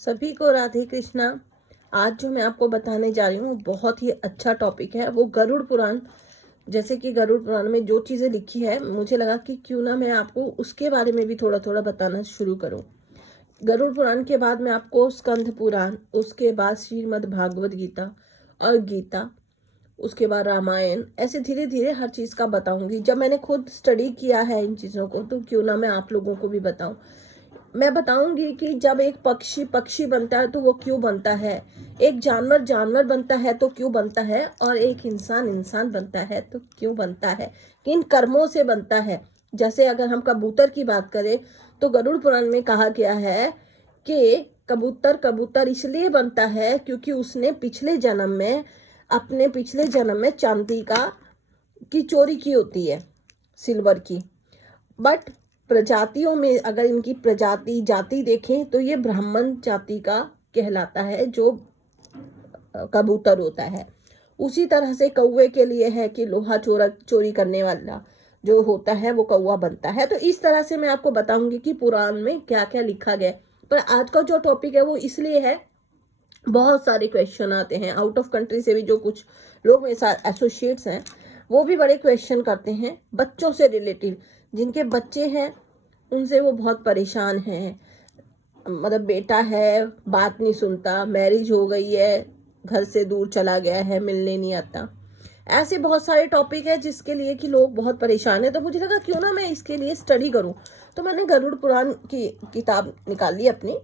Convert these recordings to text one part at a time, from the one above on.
सभी को राधे कृष्णा। आज जो मैं आपको बताने जा रही हूँ बहुत ही अच्छा टॉपिक है, वो गरुड़ पुराण। जैसे कि गरुड़ पुराण में जो चीज़ें लिखी है, मुझे लगा कि क्यों ना मैं आपको उसके बारे में भी थोड़ा थोड़ा बताना शुरू करूँ। गरुड़ पुराण के बाद मैं आपको स्कंद पुराण, उसके बाद श्रीमद् भागवत गीता और गीता, उसके बाद रामायण, ऐसे धीरे धीरे हर चीज़ का बताऊंगी। जब मैंने खुद स्टडी किया है इन चीज़ों को, तो क्यों ना मैं आप लोगों को भी बताऊं। मैं बताऊंगी कि जब एक पक्षी पक्षी बनता है तो वो क्यों बनता है, एक जानवर जानवर बनता है तो क्यों बनता है, और एक इंसान इंसान बनता है तो क्यों बनता है, किन कर्मों से बनता है। जैसे अगर हम कबूतर की बात करें तो गरुड़ पुराण में कहा गया है कि कबूतर कबूतर इसलिए बनता है क्योंकि उसने पिछले जन्म में, अपने पिछले जन्म में चांदी की चोरी की होती है, सिल्वर की। बट प्रजातियों में अगर इनकी प्रजाति जाति देखें तो ये ब्राह्मण जाति का कहलाता है, जो कबूतर होता है। उसी तरह से कौवे के लिए है कि लोहा चोरी करने वाला जो होता है वो कौवा बनता है। तो इस तरह से मैं आपको बताऊंगी कि पुराण में क्या क्या लिखा गया। पर आज का जो टॉपिक है वो इसलिए है, बहुत सारे क्वेश्चन आते हैं आउट ऑफ कंट्री से भी। जो कुछ लोग मेरे साथ एसोसिएट्स हैं वो भी बड़े क्वेश्चन करते हैं बच्चों से रिलेटेड। जिनके बच्चे हैं उनसे वो बहुत परेशान हैं, मतलब बेटा है बात नहीं सुनता, मैरिज हो गई है, घर से दूर चला गया है, मिलने नहीं आता। ऐसे बहुत सारे टॉपिक है जिसके लिए कि लोग बहुत परेशान है। तो मुझे लगा क्यों ना मैं इसके लिए स्टडी करूं। तो मैंने गरुड़ पुराण की किताब निकाली, अपनी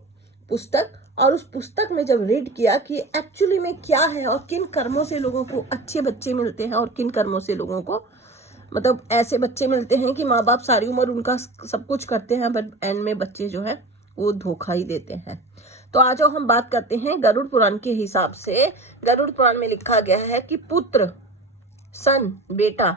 पुस्तक, और उस पुस्तक में जब रीड किया कि एक्चुअली में क्या है और किन कर्मों से लोगों को अच्छे बच्चे मिलते हैं और किन कर्मों से लोगों को मतलब ऐसे बच्चे मिलते हैं कि माँ बाप सारी उम्र उनका सब कुछ करते हैं, बट एंड में बच्चे जो है वो धोखा ही देते हैं। तो आज हम बात करते हैं गरुड़ पुराण के हिसाब से। गरुड़ पुराण में लिखा गया है कि पुत्र, सन, बेटा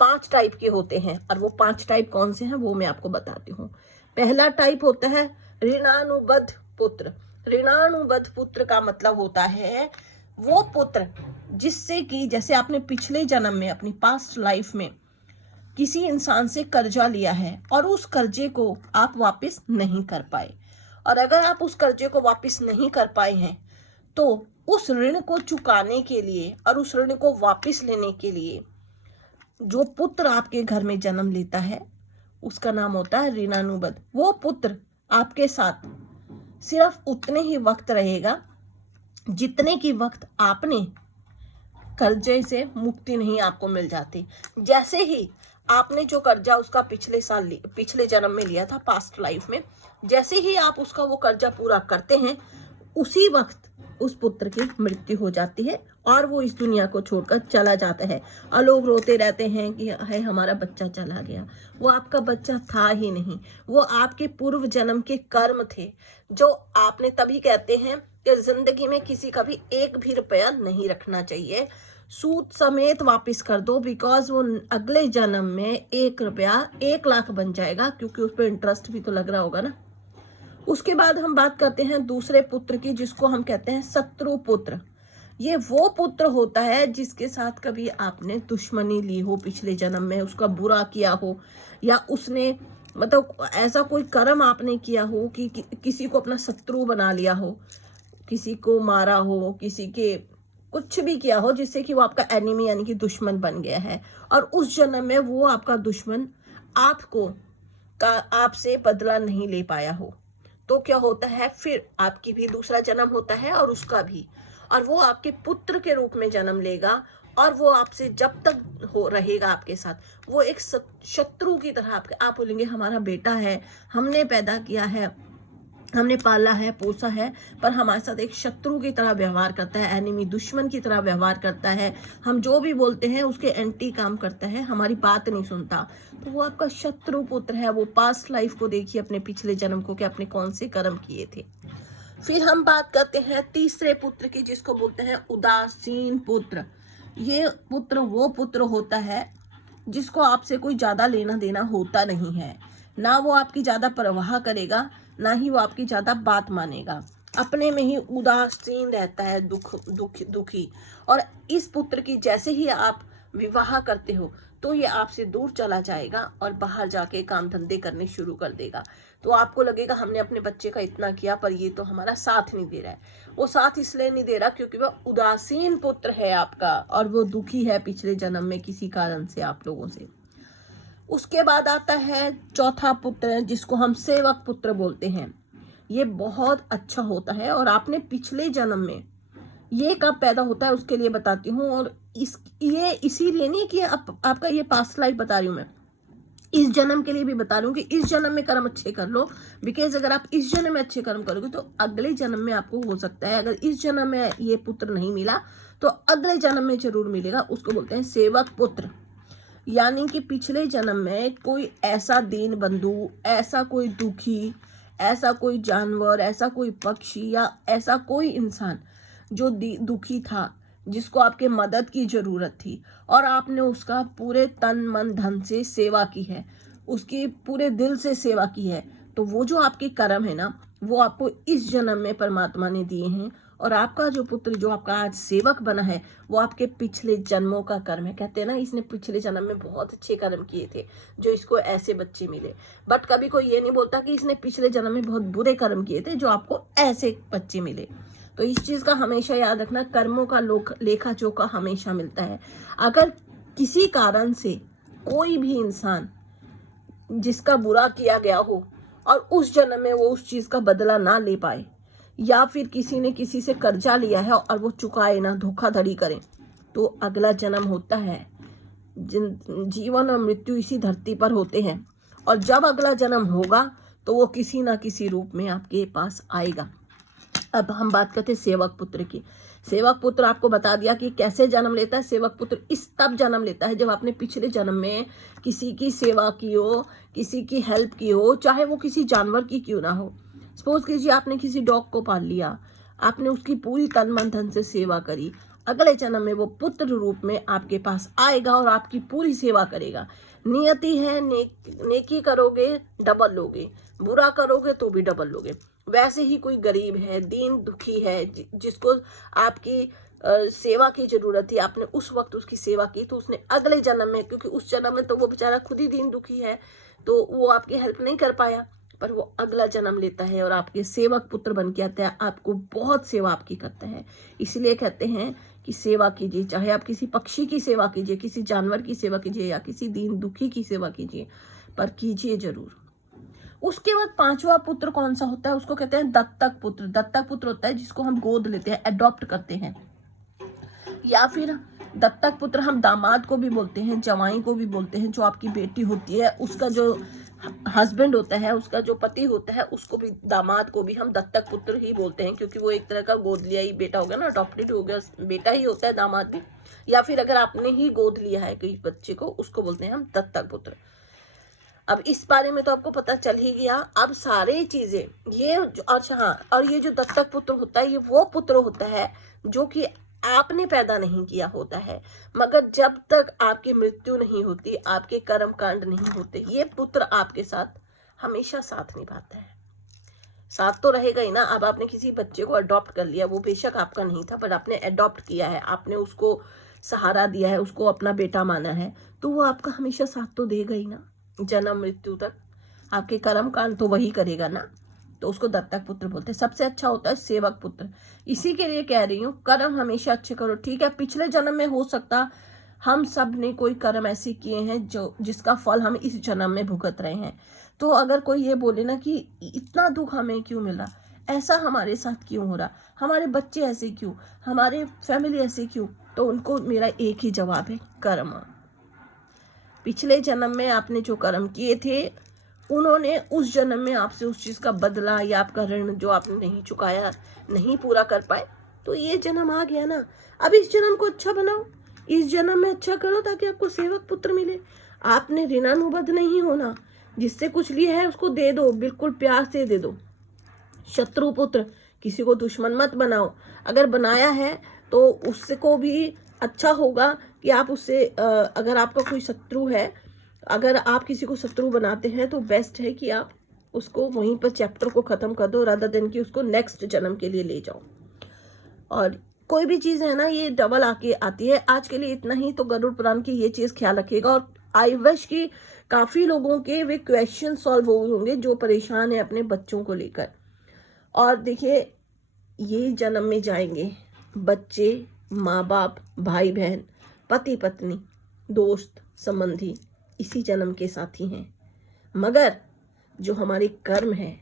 5 टाइप के होते हैं, और वो 5 टाइप कौन से हैं वो मैं आपको बताती हूँ। पहला टाइप होता है ऋणानुबद्ध पुत्र। ऋणानुबद्ध पुत्र का मतलब होता है वो पुत्र जिससे कि, जैसे आपने पिछले जन्म में, अपनी पास्ट लाइफ में किसी इंसान से कर्जा लिया है और उस कर्जे को आप वापस नहीं कर पाए, और अगर आप उस कर्जे को वापस नहीं कर पाए हैं तो उस ऋण को चुकाने के लिए और उस ऋण को वापस लेने के लिए जो पुत्र आपके घर में जन्म लेता है उसका नाम होता है ऋणानुबद्ध। वो पुत्र आपके साथ सिर्फ उतने ही वक्त रहेगा जितने की वक्त आपने कर्जे से मुक्ति नहीं आपको मिल जाती। जैसे ही आपने जो कर्जा उसका पिछले जन्म में लिया था, पास्ट लाइफ में, जैसे ही आप उसका वो कर्जा पूरा करते हैं उसी वक्त उस पुत्र की मृत्यु हो जाती है और वो इस दुनिया को छोड़कर चला जाता है। और लोग रोते रहते हैं कि है हमारा बच्चा चला गया। वो आपका बच्चा था ही नहीं, वो आपके पूर्व जन्म के कर्म थे जो आपने, तभी कहते हैं कि जिंदगी में किसी का भी एक भी रुपया नहीं रखना चाहिए, सूद समेत वापस कर दो, बिकॉज वो अगले जन्म में 1 रुपया 1 लाख बन जाएगा, क्योंकि उस पर इंटरेस्ट भी तो लग रहा होगा ना। उसके बाद हम बात करते हैं दूसरे पुत्र की, जिसको हम कहते हैं शत्रु पुत्र। ये वो पुत्र होता है जिसके साथ कभी आपने दुश्मनी ली हो पिछले जन्म में, उसका बुरा किया हो, या उसने मतलब ऐसा कोई कर्म आपने किया हो कि किसी को अपना शत्रु बना लिया हो, किसी को मारा हो, किसी के कुछ भी किया हो जिससे कि वो आपका एनिमी यानी कि दुश्मन बन गया है, और उस जन्म में वो आपका दुश्मन आपसे बदला नहीं ले पाया हो, तो क्या होता है, फिर आपकी भी दूसरा जन्म होता है और उसका भी, और वो आपके पुत्र के रूप में जन्म लेगा, और वो आपसे जब तक हो रहेगा आपके साथ, वो एक शत्रु की तरह आप बोलेंगे हमारा बेटा है, हमने पैदा किया है, हमने पाला है, पोसा है, पर हमारे साथ एक शत्रु की तरह व्यवहार करता है, एनिमी, दुश्मन की तरह व्यवहार करता है। हम जो भी बोलते हैं उसके एंटी काम करता है, हमारी बात नहीं सुनता, तो वो आपका शत्रु पुत्र है। वो पास्ट लाइफ को देखिए, अपने पिछले जन्म को, कि आपने कौन से कर्म किए थे। फिर हम बात करते हैं तीसरे पुत्र की, जिसको बोलते हैं उदासीन पुत्र। ये पुत्र वो पुत्र होता है जिसको आपसे कोई ज्यादा लेना देना होता नहीं है, ना वो आपकी ज्यादा परवाह करेगा, ना ही वो आपकी ज्यादा बात मानेगा, अपने में ही उदासीन रहता है, दुखी। और इस पुत्र की जैसे ही आप विवाह करते हो तो ये आपसे दूर चला जाएगा और बाहर जाके काम धंधे करने शुरू कर देगा। तो आपको लगेगा हमने अपने बच्चे का इतना किया पर ये तो हमारा साथ नहीं दे रहा है। वो साथ इसलिए नहीं दे रहा क्योंकि वह उदासीन पुत्र है आपका, और वो दुखी है पिछले जन्म में किसी कारण से आप लोगों से। उसके बाद आता है चौथा पुत्र, जिसको हम सेवक पुत्र बोलते हैं। ये बहुत अच्छा होता है, और आपने पिछले जन्म में, ये कब पैदा होता है उसके लिए बताती हूँ। और ये इसीलिए नहीं कि आपका ये पास्ट लाइफ बता रही हूँ मैं, इस जन्म के लिए भी बता रही हूँ कि इस जन्म में कर्म अच्छे कर लो। बिकॉज अगर आप इस जन्म में अच्छे कर्म करोगे तो अगले जन्म में आपको हो सकता है, अगर इस जन्म में ये पुत्र नहीं मिला तो अगले जन्म में जरूर मिलेगा। उसको बोलते हैं सेवक पुत्र। यानी कि पिछले जन्म में कोई ऐसा दीन बंधु, ऐसा कोई दुखी, ऐसा कोई जानवर, ऐसा कोई पक्षी या ऐसा कोई इंसान जो दुखी था, जिसको आपके मदद की जरूरत थी, और आपने उसका पूरे तन मन धन से सेवा की है, उसकी पूरे दिल से सेवा की है, तो वो जो आपके कर्म है ना, वो आपको इस जन्म में परमात्मा ने दिए हैं। और आपका जो पुत्र जो आपका आज सेवक बना है, वो आपके पिछले जन्मों का कर्म है। कहते हैं ना, इसने पिछले जन्म में बहुत अच्छे कर्म किए थे जो इसको ऐसे बच्चे मिले। बट कभी कोई ये नहीं बोलता कि इसने पिछले जन्म में बहुत बुरे कर्म किए थे जो आपको ऐसे बच्चे मिले। तो इस चीज का हमेशा याद रखना, कर्मों का लेखा जोखा हमेशा मिलता है। अगर किसी कारण से कोई भी इंसान जिसका बुरा किया गया हो और उस जन्म में वो उस चीज का बदला ना ले पाए, या फिर किसी ने किसी से कर्जा लिया है और वो चुकाए ना, धोखाधड़ी करें, तो अगला जन्म होता है। जीवन और मृत्यु इसी धरती पर होते हैं, और जब अगला जन्म होगा तो वो किसी ना किसी रूप में आपके पास आएगा। अब हम बात करते हैं सेवक पुत्र की। सेवक पुत्र आपको बता दिया कि कैसे जन्म लेता है। सेवक पुत्र इस तब जन्म लेता है जब आपने पिछले जन्म में किसी की सेवा की हो, किसी की हेल्प की हो, चाहे वो किसी जानवर की क्यों ना हो। सपोज कीजिए आपने किसी डॉग को पाल लिया, आपने उसकी पूरी तन मन धन से सेवा करी, अगले जन्म में वो पुत्र रूप में आपके पास आएगा और आपकी पूरी सेवा करेगा। नियति है, नेकी करोगे डबल लोगे, बुरा करोगे तो भी डबल लोगे। वैसे ही कोई गरीब है, दीन दुखी है, जिसको आपकी सेवा की जरूरत थी, आपने उस वक्त उसकी सेवा की, तो उसने अगले जन्म में, क्योंकि उस जन्म में तो वो बेचारा खुद ही दीन दुखी है, तो वो आपकी हेल्प नहीं कर पाया, पर वो अगला जन्म लेता है और आपके सेवक पुत्र बन के आता है, आपको बहुत सेवा आपकी करता है। इसलिए कहते हैं कि सेवा कीजिए, चाहे आप किसी पक्षी की सेवा कीजिए, किसी जानवर की सेवा कीजिए, या किसी दीन दुखी की सेवा कीजिए, पर कीजिए जरूर। उसके बाद पांचवा पुत्र कौन सा होता है, उसको कहते हैं दत्तक पुत्र। दत्तक पुत्र होता है जिसको हम गोद लेते हैं, अडॉप्ट करते हैं, या फिर दत्तक पुत्र हम दामाद को भी बोलते हैं, जवाई को भी बोलते हैं। जो आपकी बेटी होती है, उसका जो हस्बैंड होता है, उसका जो पति होता है, उसको भी, दामाद को भी हम दत्तक पुत्र ही बोलते हैं, क्योंकि वो एक तरह का गोद लिया ही बेटा हो गया ना, अडॉप्टेड हो गया बेटा ही होता है दामाद भी। या फिर अगर आपने ही गोद लिया है किसी बच्चे को, उसको बोलते हैं हम दत्तक पुत्र। अब इस बारे में तो आपको पता चल ही गया। अब सारे चीजें ये, अच्छा हाँ, और ये जो दत्तक पुत्र होता है, ये वो पुत्र होता है जो कि आपने पैदा नहीं किया होता है, मगर जब तक आपकी मृत्यु नहीं होती, आपके कर्म कांड नहीं होते, ये पुत्र आपके साथ हमेशा साथ निभाता है। साथ तो रहेगा ही ना। अब आपने किसी बच्चे को अडॉप्ट कर लिया, वो बेशक आपका नहीं था, पर आपने अडॉप्ट किया है, आपने उसको सहारा दिया है, उसको अपना बेटा माना है, तो वो आपका हमेशा साथ तो देगा ही ना, जन्म मृत्यु तक। आपके कर्म कांड तो वही करेगा ना, तो उसको दत्तक पुत्र बोलते हैं। सबसे अच्छा होता है सेवक पुत्र। इसी के लिए कह रही हूँ, कर्म हमेशा अच्छे करो। ठीक है, पिछले जन्म में हो सकता हम सब ने कोई कर्म ऐसे किए हैं जो जिसका फल हम इस जन्म में भुगत रहे हैं। तो अगर कोई ये बोले ना कि इतना दुख हमें क्यों मिला, ऐसा हमारे साथ क्यों हो रहा, हमारे बच्चे ऐसे क्यों, हमारे फैमिली ऐसे क्यों, तो उनको मेरा एक ही जवाब है, कर्म। पिछले जन्म में आपने जो कर्म किए थे, उन्होंने उस जन्म में आपसे उस चीज का बदला, या आपका ऋण जो आपने नहीं चुकाया, नहीं पूरा कर पाए, तो ये जन्म आ गया ना। अब इस जन्म को अच्छा बनाओ, इस जन्म में अच्छा करो, ताकि आपको सेवक पुत्र मिले। आपने ऋणानुबद्ध नहीं होना, जिससे कुछ लिया है उसको दे दो, बिल्कुल प्यार से दे दो। शत्रु पुत्र, किसी को दुश्मन मत बनाओ, अगर बनाया है तो उसको भी अच्छा होगा कि आप उससे, अगर आपका कोई शत्रु है, अगर आप किसी को शत्रु बनाते हैं, तो बेस्ट है कि आप उसको वहीं पर चैप्टर को खत्म कर दो, रादर देन कि उसको नेक्स्ट जन्म के लिए ले जाओ। और कोई भी चीज है ना, ये डबल आके आती है। आज के लिए इतना ही। तो गरुड़ पुराण की ये चीज ख्याल रखिएगा, और आई विश कि काफ़ी लोगों के वे क्वेश्चन सॉल्व हो होंगे जो परेशान है अपने बच्चों को लेकर। और देखिए, ये जन्म में जाएंगे बच्चे, माँ बाप, भाई बहन, पति पत्नी, दोस्त, संबंधी, इसी जन्म के साथी हैं। मगर जो हमारे कर्म है,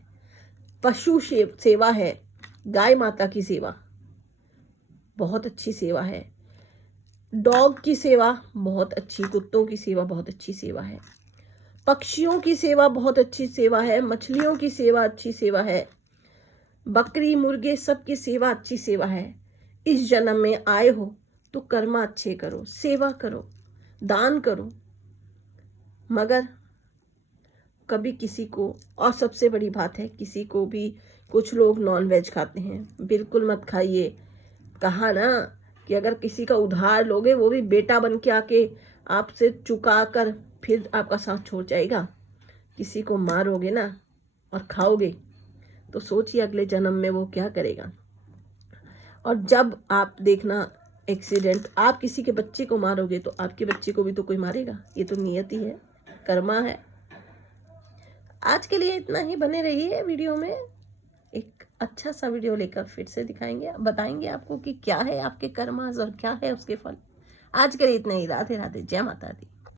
पशु सेवा है, गाय माता की सेवा बहुत अच्छी सेवा है, डॉग की सेवा बहुत अच्छी, कुत्तों की सेवा बहुत अच्छी सेवा है, पक्षियों की सेवा बहुत अच्छी सेवा है, मछलियों की सेवा अच्छी सेवा है, बकरी मुर्गे सबकी सेवा अच्छी सेवा है। इस जन्म में आए हो तो कर्म अच्छे करो, सेवा करो, दान करो। मगर कभी किसी को, और सबसे बड़ी बात है, किसी को भी, कुछ लोग नॉन वेज खाते हैं, बिल्कुल मत खाइए। कहा ना कि अगर किसी का उधार लोगे, वो भी बेटा बन के आके आपसे चुका कर फिर आपका साथ छोड़ जाएगा। किसी को मारोगे ना और खाओगे तो सोचिए अगले जन्म में वो क्या करेगा। और जब आप देखना एक्सीडेंट, आप किसी के बच्चे को मारोगे तो आपके बच्चे को भी तो कोई मारेगा। ये तो नियति है, कर्मा है। आज के लिए इतना ही। बने रहिए वीडियो में, एक अच्छा सा वीडियो लेकर फिर से दिखाएंगे, बताएंगे आपको कि क्या है आपके कर्मास और क्या है उसके फल। आज के लिए इतना ही। राधे राधे, जय माता दी।